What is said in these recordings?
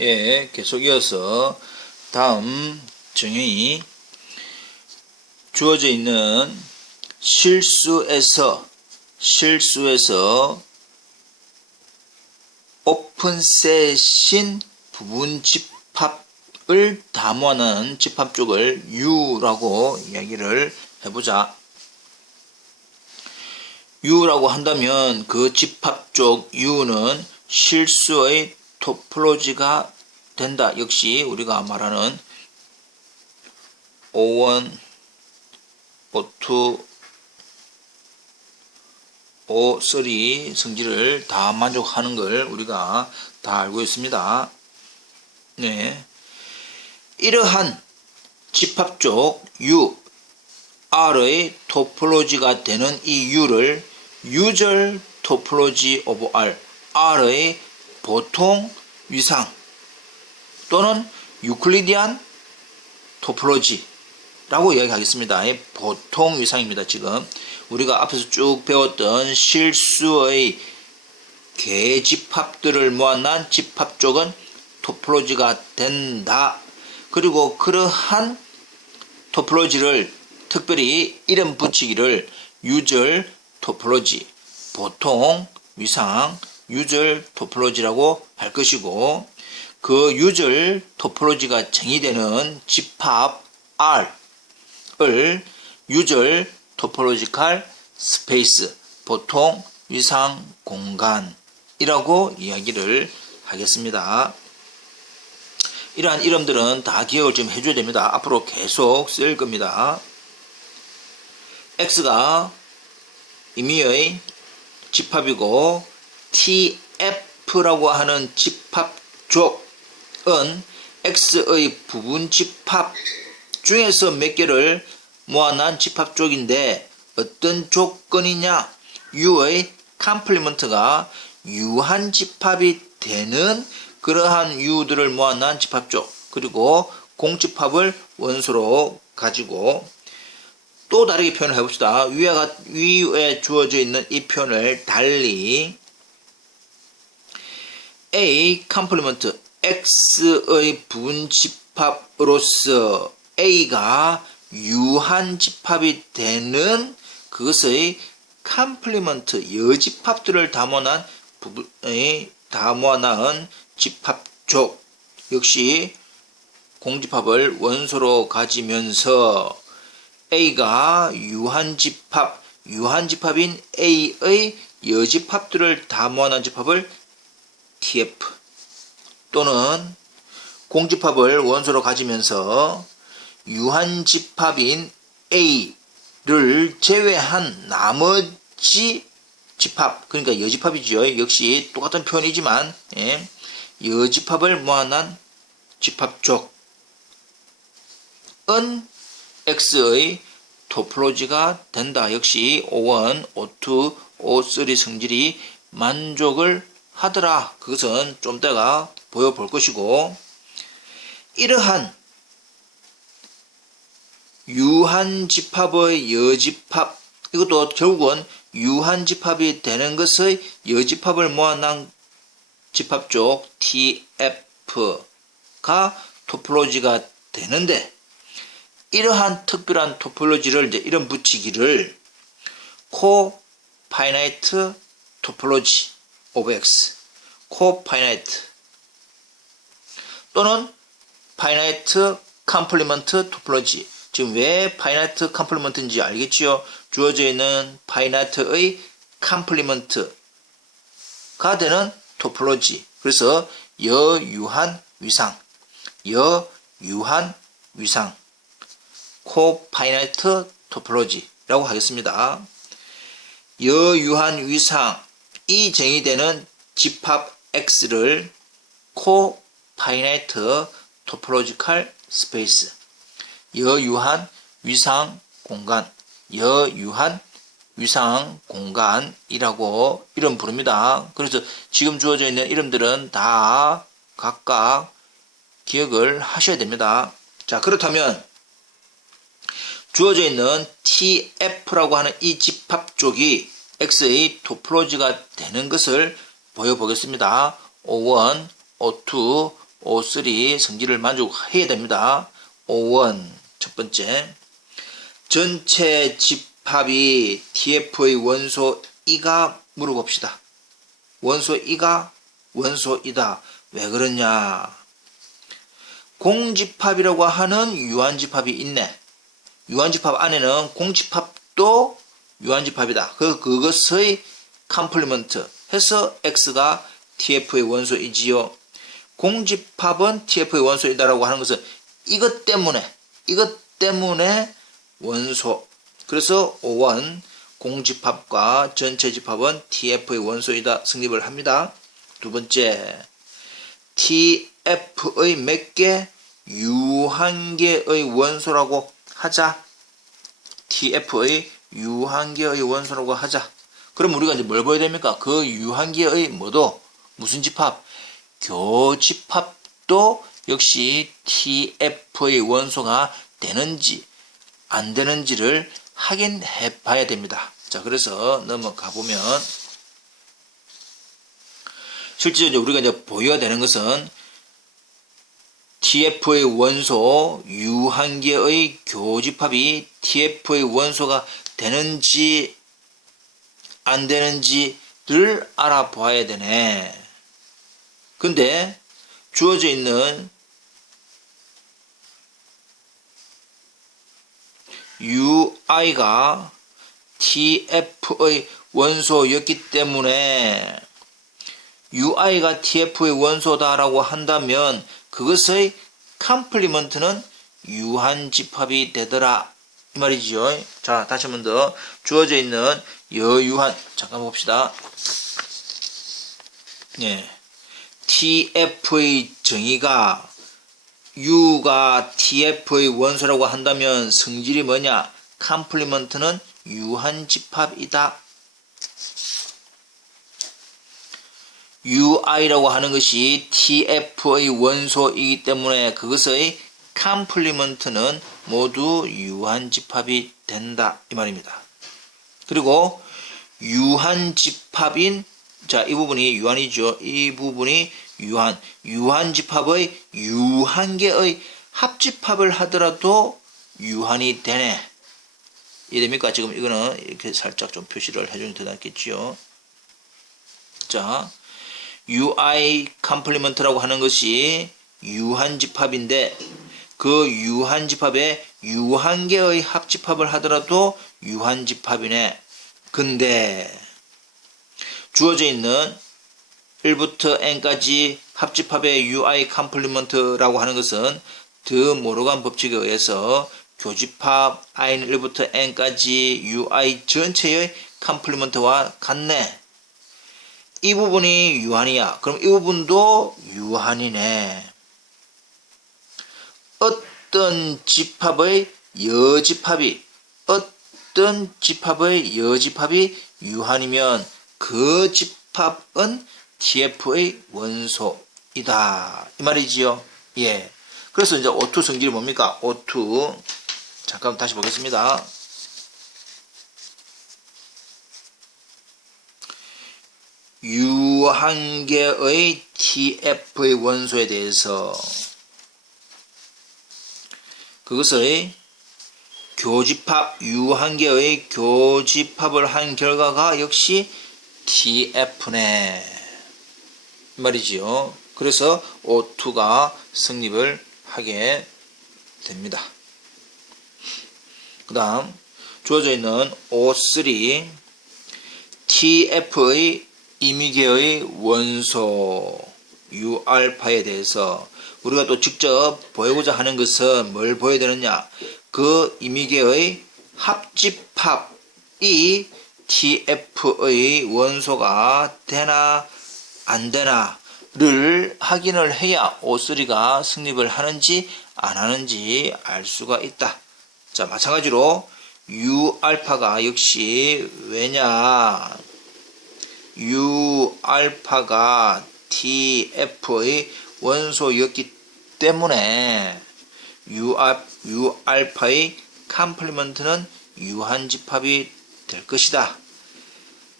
예, 계속 이어서 다음 정의 주어져 있는 실수에서 오픈셋인 부분 집합을 담아하는 집합 쪽을 U라고 이야기를 해보자. U라고 한다면 그 집합 쪽 U는 실수의 토폴로지가 된다. 역시 우리가 말하는 O1, O2, O3 성질을 다 만족하는 걸 우리가 다 알고 있습니다. 네. 이러한 집합 쪽 U, R의 토폴로지가 되는 이 U를 유절 토폴로지 오브 R, R의 보통 위상 또는 유클리디안 토폴로지라고 이야기하겠습니다. 보통 위상입니다. 지금 우리가 앞에서 쭉 배웠던 실수의 개집합들을 모아난 집합 쪽은 토폴로지가 된다. 그리고 그러한 토폴로지를 특별히 이름 붙이기를 유절 토폴로지, 보통 위상 유절 토폴로지라고 할 것이고, 그 유절 토폴로지가 정의되는 집합 R을 유절 토폴로지컬 스페이스, 보통 위상 공간이라고 이야기를 하겠습니다. 이러한 이름들은 다 기억을 좀 해줘야 됩니다. 앞으로 계속 쓸 겁니다. X가 임의의 집합이고 TF라고 하는 집합 쪽은 X의 부분 집합 중에서 몇 개를 모아난 집합 쪽인데 어떤 조건이냐? U의 컴플리먼트가 유한 집합이 되는 그러한 U들을 모아난 집합 쪽, 그리고 공집합을 원소로 가지고 또 다르게 표현을 해봅시다. 위에 주어져 있는 이 표현을 달리 A 컴플리먼트 X의 분집합으로서 A가 유한 집합이 되는 그것의 컴플리먼트 여집합들을 다 모아놓은 집합 쪽 역시 공집합을 원소로 가지면서 A가 유한집합인 A의 여집합들을 다 모아놓은 집합을 TF 또는 공집합을 원소로 가지면서 유한집합인 A를 제외한 나머지 집합, 그러니까 여집합이죠. 역시 똑같은 표현이지만 여집합을 모아놓은 집합 쪽은 X의 토폴로지가 된다. 역시 O1, O2, O3 성질이 만족을 하더라. 그것은 좀 이따가 보여볼 것이고, 이러한 유한집합의 여집합, 이것도 결국은 유한집합이 되는 것의 여집합을 모아놓은 집합 쪽 TF가 토폴로지가 되는데, 이러한 특별한 토폴로지를 이제 이름 붙이기를 코파이나이트 토폴로지 오브 X, 코파이나이트 또는 파이나이트 컴플리먼트 토폴로지. 지금 왜 파이나이트 컴플리먼트인지 알겠지요? 주어져 있는 파이나이트의 컴플리먼트가 되는 토폴로지. 그래서 여유한 위상, 코파이나이트 토폴로지라고 하겠습니다. 여유한 위상이 정의되는 집합 X를 코파이나이트 토폴로지컬 스페이스, 여유한 위상 공간이라고 이름 부릅니다. 그래서 지금 주어져 있는 이름들은 다 각각 기억을 하셔야 됩니다. 자, 그렇다면 주어져 있는 TF라고 하는 이 집합 쪽이 X의 토폴로지가 되는 것을 보여보겠습니다. O1, O2, O3 성질을 만족해야 됩니다. O1 첫 번째, 전체 집합이 TF의 원소 E가 물어봅시다. 원소 E가 원소 E다. 왜 그러냐? 공집합이라고 하는 유한집합이 있네. 유한집합 안에는 공집합도 유한집합이다. 그것의 컴플리먼트 해서 X가 TF의 원소이지요. 공집합은 TF의 원소이다라고 하는 것은 이것 때문에 원소. 그래서 O1 공집합과 전체 집합은 TF의 원소이다 성립을 합니다. 두 번째, TF의 몇 개? 유한계의 원소라고 하자. TF의 유한계의 원소라고 하자. 그럼 우리가 이제 뭘 보여야 됩니까? 그 유한계의 뭐도 무슨 집합? 교집합도 역시 TF의 원소가 되는지 안 되는지를 확인해 봐야 됩니다. 자, 그래서 넘어가 보면 실제로 우리가 이제 보여야 되는 것은 TF의 원소 유한계의 교집합이 TF의 원소가 되는지 안 되는지를 알아봐야 되네. 근데 주어져 있는 UI가 TF의 원소였기 때문에 UI가 TF의 원소다라고 한다면 그것의 컴플리먼트는 유한집합이 되더라 이 말이지요. 자, 다시 한 번 더 주어져 있는 여유한 잠깐 봅시다. 예, TF의 정의가 U가 TF의 원소라고 한다면 성질이 뭐냐? 컴플리먼트는 유한집합이다. UI라고 하는 것이 TF의 원소이기 때문에 그것의 컴플리먼트는 모두 유한집합이 된다 이 말입니다. 그리고 유한집합인 자, 이 부분이 유한이죠. 이 부분이 유한집합의 유한계의 합집합을 하더라도 유한이 되네. 이해됩니까? 지금 이거는 이렇게 살짝 좀 표시를 해주면 더 낫겠지요. 자, UI 컴플리먼트라고 하는 것이 유한집합인데 그 유한집합에 유한계의 합집합을 하더라도 유한집합이네. 근데 주어져 있는 1부터 n까지 합집합의 UI 컴플리먼트라고 하는 것은 드 모르간 법칙에 의해서 교집합 i는 1부터 n까지 UI 전체의 컴플리먼트와 같네. 이 부분이 유한이야. 그럼 이 부분도 유한이네. 어떤 집합의 여집합이 유한이면 그 집합은 TF의 원소이다. 이 말이지요. 예. 그래서 이제 O2 성질이 뭡니까? O2. 잠깐 다시 보겠습니다. 유한계의 TF의 원소에 대해서 그것의 교집합, 유한계의 교집합을 한 결과가 역시 TF네 말이지요. 그래서 O2가 성립을 하게 됩니다. 그 다음 주어져 있는 O3 TF의 임의계의 원소 U알파에 대해서 우리가 또 직접 보이고자 하는 것은 뭘 보여야 되느냐? 그 임의계의 합집합이 TF의 원소가 되나 안 되나를 확인을 해야 O3가 성립을 하는지 안 하는지 알 수가 있다. 자, 마찬가지로 U알파가 역시 왜냐? U알파가 TF의 원소였기 때문에 U알파의 컴플리먼트는 유한집합이 될 것이다.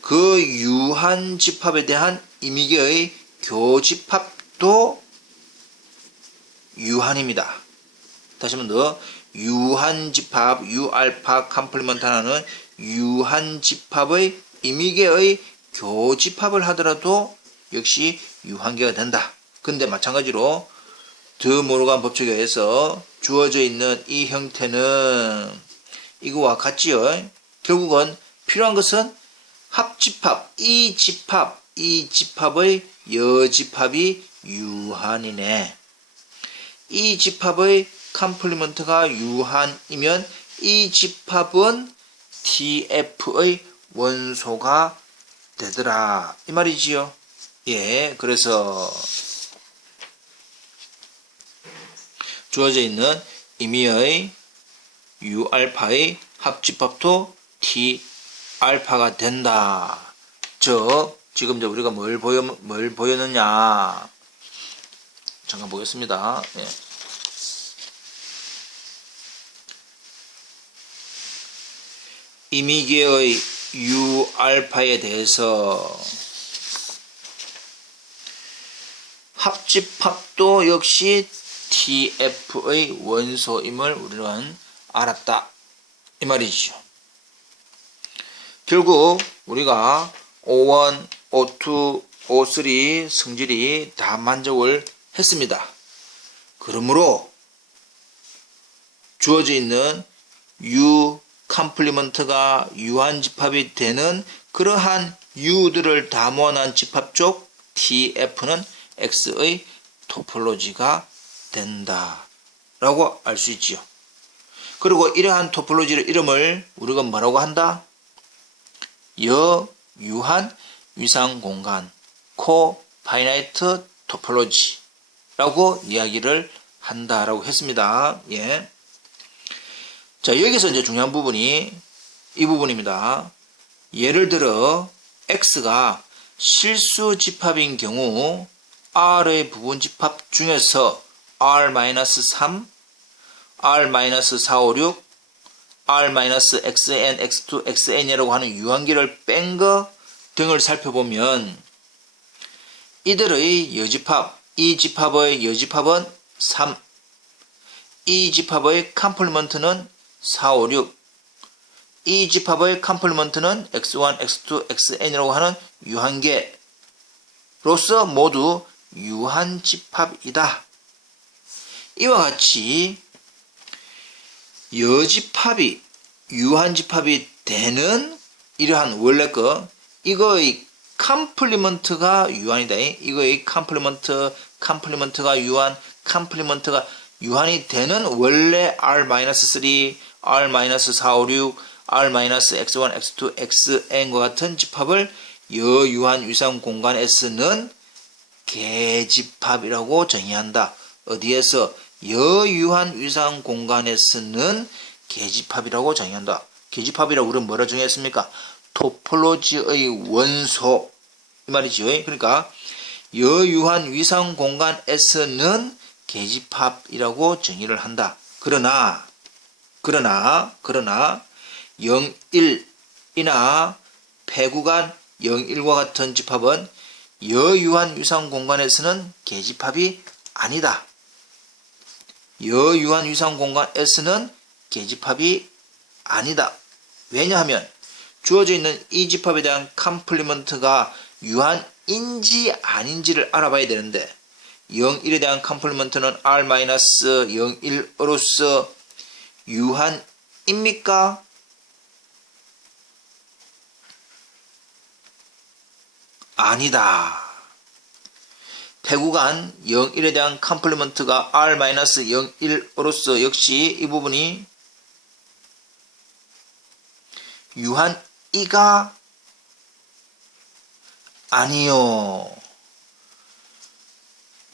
그 유한집합에 대한 임의계의 교집합도 유한입니다. 다시 한 번 더. 유한집합 U알파 컴플리먼트 하나는 유한집합의 임의계의 교집합을 하더라도 역시 유한계가 된다. 근데 마찬가지로 드 모르간 법칙에 의해서 주어져 있는 이 형태는 이거와 같지요. 결국은 필요한 것은 합집합, 이 집합의 여집합이 유한이네. 이 집합의 컴플리먼트가 유한이면 이 집합은 TF의 원소가 되더라. 이 말이지요. 예, 그래서 주어져 있는 임의의 U알파의 합집합도 T알파가 된다. 즉, 지금 우리가 뭘 보였느냐. 잠깐 보겠습니다. 예. 임의계의 U알파에 대해서 합집합도 역시 TF의 원소임을 우리는 알았다. 이 말이죠. 결국 우리가 O1, O2, O3 성질이 다 만족을 했습니다. 그러므로 주어져 있는 U 컴플리먼트가 유한집합이 되는 그러한 U들을 다 모아놓은 집합 쪽 TF는 X의 토폴로지가 된다 라고 알 수 있지요. 그리고 이러한 토폴로지의 이름을 우리가 뭐라고 한다? 여유한 위상공간 코파이나이트 토폴로지 라고 이야기를 한다라고 했습니다. 예. 자, 여기서 이제 중요한 부분이 이 부분입니다. 예를 들어 X가 실수 집합인 경우 R의 부분 집합 중에서 R-3, R-456, R-XN, X2, XN이라고 하는 유한기를 뺀 거 등을 살펴보면 이들의 여집합, 이 집합의 여집합은 3, 이 집합의 컴플리먼트는 456, 이 집합의 컴플리먼트는 X1, X2, XN이라고 하는 유한계로서 모두 유한집합이다. 이와 같이 여집합이 유한집합이 되는 이러한 원래 이거의 컴플리먼트가 유한이다. 이거의 컴플리먼트가 유한, 컴플리먼트가 유한이 되는 원래 R-3, R-456, R-X1, X2, XN과 같은 집합을 여유한 위상 공간 S는 계집합이라고 정의한다. 어디에서? 여유한 위상 공간 S는 계집합이라고 정의한다. 계집합이라고 우리는 뭐라 정의했습니까? 토폴로지의 원소 이 말이죠. 그러니까 여유한 위상 공간 S는 계집합이라고 정의를 한다. 그러나 0,1이나 폐구간 0,1과 같은 집합은 여유한 위상 공간에서는 계집합이 아니다. 여유한 위상 공간 S는 계집합이 아니다. 왜냐하면 주어져 있는 이 집합에 대한 컴플리먼트가 유한인지 아닌지를 알아봐야 되는데 0,1에 대한 컴플리먼트는 R-0,1으로서 유한입니까? 아니다. 폐구간 0,1에 대한 컴플리먼트가 R-0,1으로서 역시 이 부분이 유한이가 아니요.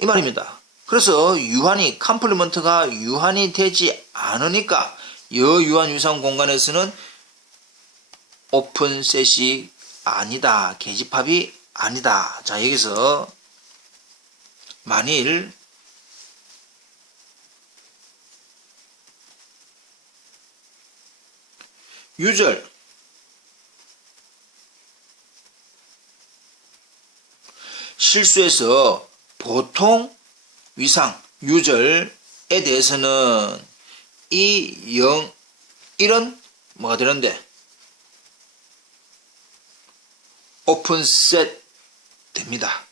이 말입니다. 그래서 유한이 컴플리먼트가 유한이 되지 않으니까 여유한 위상 공간에서는 오픈셋이 아니다. 계집합이 아니다. 자, 여기서 만일 유절 실수에서 보통 위상 유절에 대해서는 이 0, 1은 뭐가 되는데? 오픈셋 됩니다.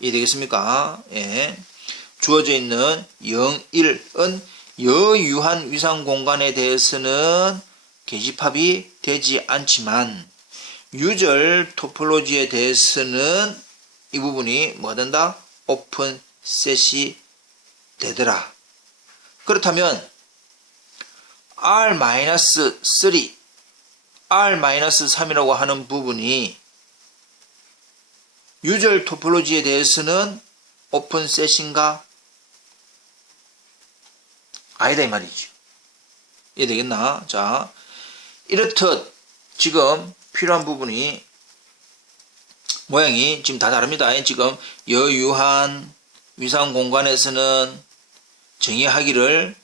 이해되겠습니까? 예. 주어져 있는 0, 1은 여유한 위상 공간에 대해서는 계집합이 되지 않지만 유절 토폴로지에 대해서는 이 부분이 뭐가 된다? 오픈셋이 되더라. 그렇다면 R-3, R-3이라고 하는 부분이 유절 토폴로지에 대해서는 오픈셋인가? 아니다 이 말이죠. 이해되겠나? 자, 이렇듯 지금 필요한 부분이 모양이 지금 다 다릅니다. 지금 여유한 위상 공간에서는 정의하기를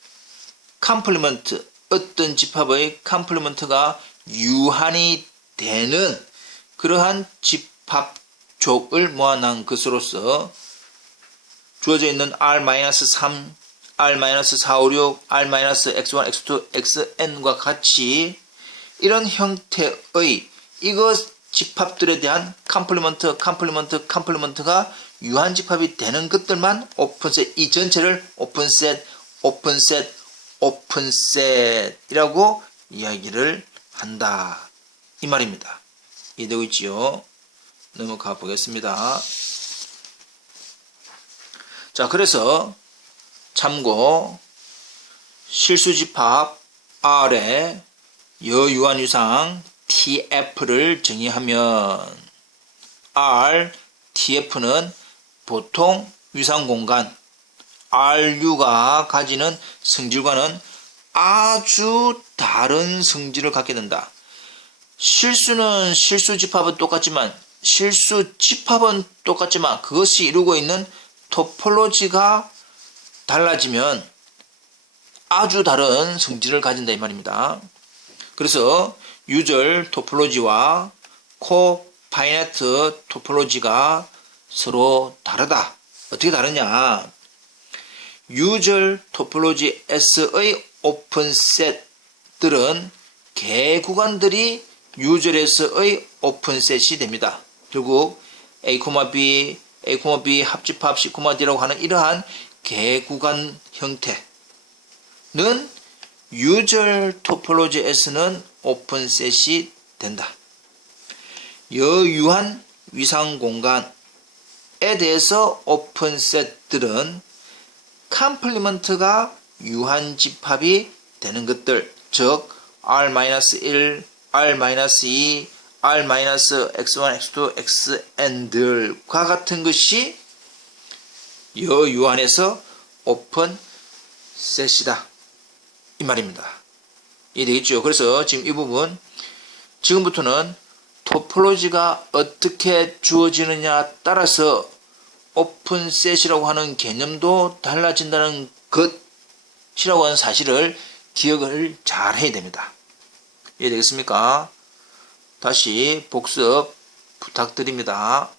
컴플리먼트, 어떤 집합의 컴플리먼트가 유한이 되는 그러한 집합족을 모아놓은 것으로서 주어져 있는 R-3, R-456, R-X1, X2, XN과 같이 이런 형태의 이것 집합들에 대한 컴플리먼트가 유한 집합이 되는 것들만 오픈셋, 이 전체를 오픈셋이라고 이야기를 한다. 이 말입니다. 이해되고 있지요? 넘어가 보겠습니다. 자, 그래서 참고 실수집합 R의 여유한 위상 TF를 정의하면 R, TF는 보통 위상공간 RU가 가지는 성질과는 아주 다른 성질을 갖게 된다. 실수는 실수집합은 똑같지만 그것이 이루고 있는 토폴로지가 달라지면 아주 다른 성질을 가진다 이 말입니다. 그래서 유절 토폴로지와 코파이네트 토폴로지가 서로 다르다. 어떻게 다르냐? 유절 토폴로지 S의 오픈셋들은 개구간들이 유절에서의 오픈셋이 됩니다. 결국 A, B, A, B 합집합 C, D라고 하는 이러한 개구간 형태는 유절 토폴로지에서는 오픈셋이 된다. 여유한 위상 공간에 대해서 오픈셋들은 컴플리먼트가 유한 집합이 되는 것들, 즉 R-1, R-2, R-X1, X2, XN들과 같은 것이 여유한에서 오픈셋이다. 이 말입니다. 이해되겠죠? 그래서 지금 이 부분, 지금부터는 토폴로지가 어떻게 주어지느냐 따라서 오픈셋이라고 하는 개념도 달라진다는 것이라고 하는 사실을 기억을 잘 해야 됩니다. 이해되겠습니까? 다시 복습 부탁드립니다.